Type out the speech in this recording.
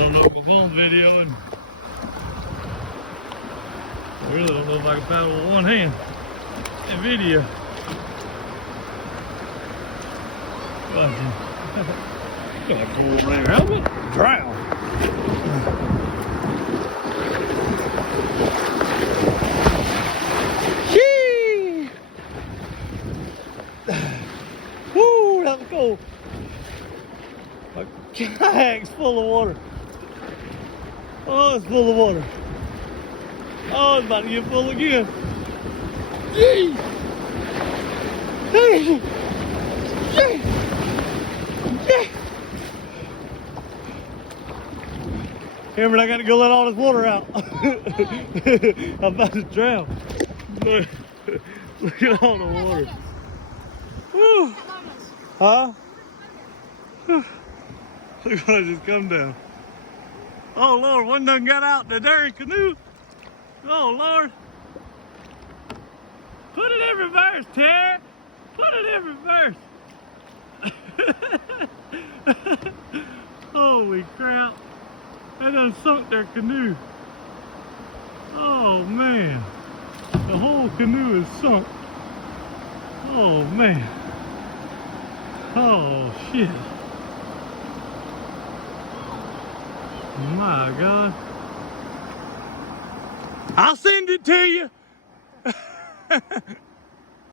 on Uncle Phone's video, and I really don't know if I can paddle with one hand in video. Gotta go over there. How about drown? Yee! Woo, that was cool. My kayak's full of water. Oh, it's full of water. Oh, it's about to get full again. Yee! Hey! Yee! Yee! Cameron, I got to go let all this water out. I'm about to drown. Look, look at all the water. Woo! Huh? Look what I just come down. Oh Lord, one done got out the darn canoe. Oh Lord. Put it in reverse, Terry. Put it in reverse. Holy crap. They done sunk their canoe. Oh man. The whole canoe is sunk. Oh man. Oh shit. My God. I'll send it to you.